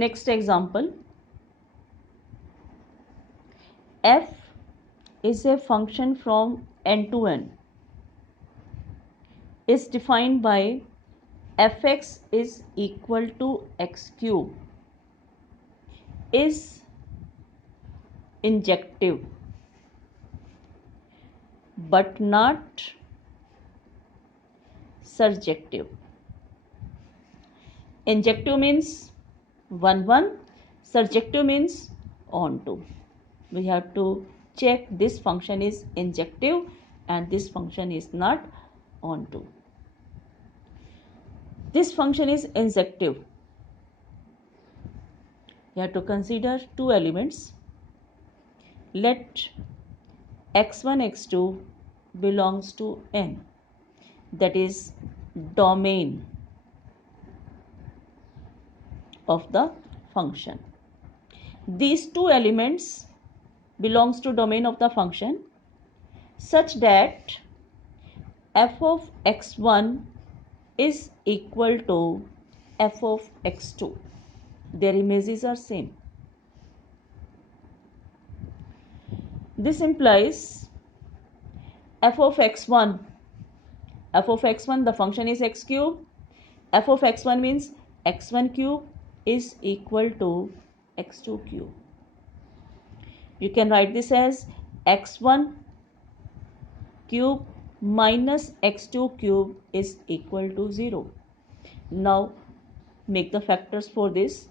Next example, f is a function from n to n, is defined by fx is equal to x cube, is injective but not surjective. Injective means 1 1, surjective means on to. We have to check this function is injective and this function is not on to. This function is injective. You have to consider two elements. Let x1 x2 belongs to n, that is domain of the function. These two elements belongs to domain of the function such that f of x1 is equal to f of x2. Their images are same. This implies f of x1, the function is x cube. F of x1 means x1 cube is equal to x2 cube. You can write this as x1 cube minus x2 cube is equal to 0. Now make the factors for this.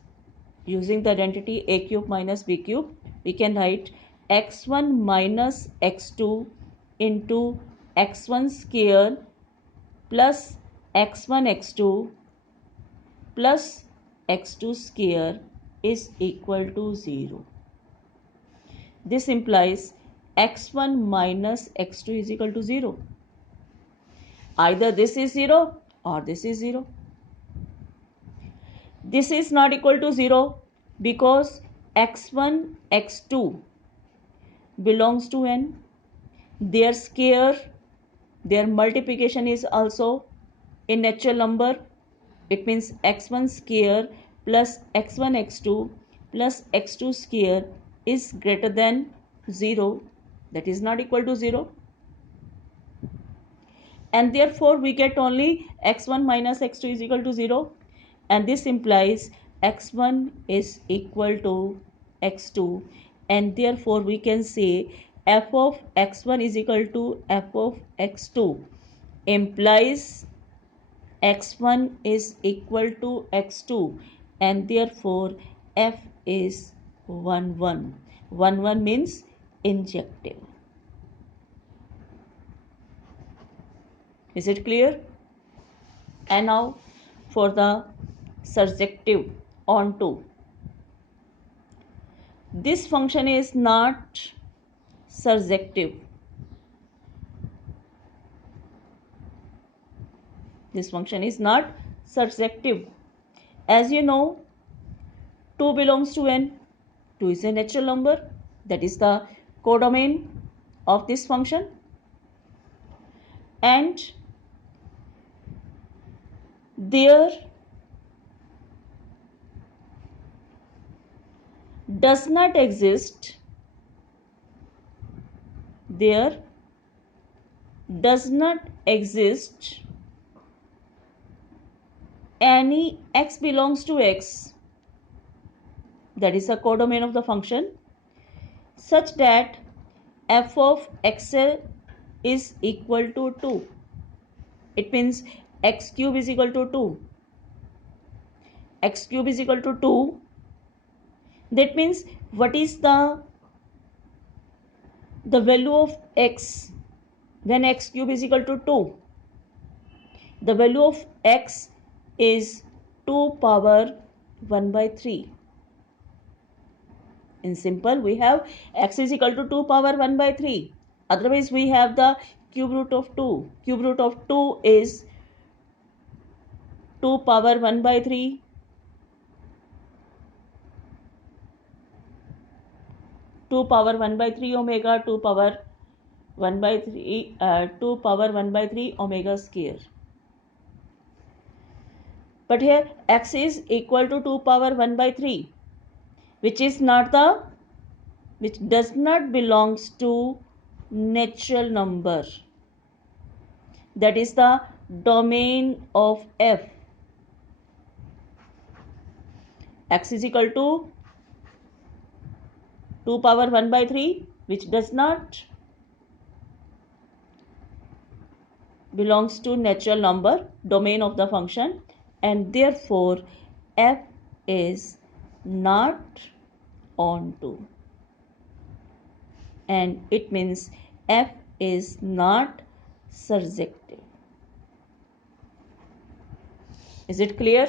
Using the identity a cube minus b cube, we can write x1 minus x2 into x1 square plus x1 x2 plus x2 square is equal to 0. This implies x1 minus x2 is equal to 0. Either this is 0 or this is 0. This is not equal to 0 because x1 x2 belongs to n. Their square, their multiplication is also in natural number. It means x1 square plus x1 x2 plus x2 square is greater than 0. That is not equal to 0. And therefore we get only x1 minus x2 is equal to 0. And this implies x1 is equal to x2, and therefore we can say f of x1 is equal to f of x2 implies x1 is equal to x2, and therefore f is 1 1. 1 1 means injective. Is it clear? And now for the surjective onto. This function is not surjective. This function is not surjective. As you know, 2 belongs to n. 2 is a natural number. That is the codomain of this function. And there does not exist any x belongs to x, that is a codomain of the function, such that f of xl is equal to 2. It means x cube is equal to 2. X cube is equal to 2. That means what is the value of x when x cube is equal to 2? The value of x is 2 power 1 by 3. In simple, we have x is equal to 2 power 1 by 3. Otherwise, we have the cube root of 2. Cube root of 2 is 2 power 1 by 3. 2 power 1 by 3 omega, 2 power 1 by 3 omega square. But here x is equal to 2 power 1 by 3, which does not belongs to natural number. That is the domain of f. X is equal to 2 power 1 by 3, which does not belongs to natural number, domain of the function, and therefore f is not onto, and it means f is not surjective. Is it clear?